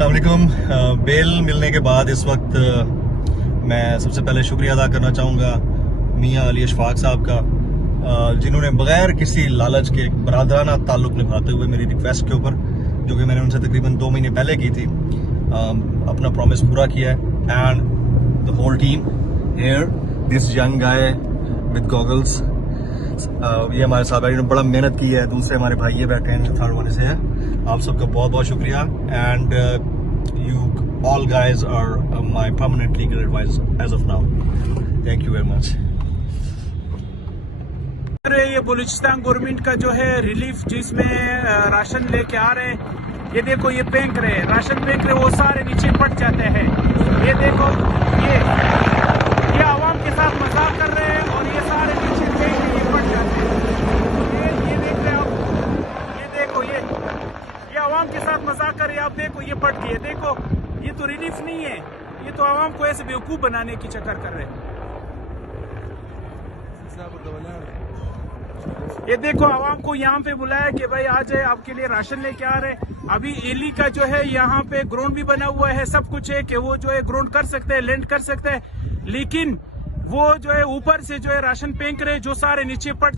अस्सलाम वालेकुम। बेल मिलने के बाद इस वक्त मैं सबसे पहले शुक्रिया अदा करना चाहूँगा मियाँ अली अशफाक साहब का, जिन्होंने बगैर किसी लालच के बरादराना ताल्लुक निभाते हुए मेरी रिक्वेस्ट के ऊपर, जो कि मैंने उनसे तकरीबन 2 महीने पहले की थी, अपना प्रॉमिस पूरा किया है। And the whole team here, this young guy with goggles, ये हमारे साथ भाई ने बड़ा मेहनत की है। दूसरे हमारे भाई ये बैठे हैं जो थर्ड वाले से है। आप सबका बहुत बहुत शुक्रिया। And you all guys are my permanent legal adviser as of now. Thank you very much. ये बलूचिस्तान गवर्नमेंट का जो है रिलीफ, जिसमें राशन लेके आ रहे हैं, ये देखो ये फेंक रहे हैं, राशन फेंक रहे, वो सारे नीचे पट जाते हैं। ये देखो ये आवाम के साथ मजाक कर रहे हैं और ये सारे नीचे फेंक के ये पट जाते हैं। ये देख रहे हो आप, ये देखो ये आवाम के साथ मजाक कर रहे हैं। आप देखो ये पट गए, देखो ये तो रिलीफ नहीं है, ये तो आवाम को ऐसे बेवकूफ बनाने की चक्कर कर रहे हैं। ये देखो आवाम को यहाँ पे बुलाया कि भाई आ जाए, आपके लिए राशन लेके आ रहे हैं। अभी एली का जो है यहाँ पे ग्राउंड भी बना हुआ है, सब कुछ है कि वो जो है ग्राउंड कर सकते हैं, लैंड कर सकते हैं, लेकिन वो जो है ऊपर से जो है राशन फेंक रहे, जो सारे नीचे पट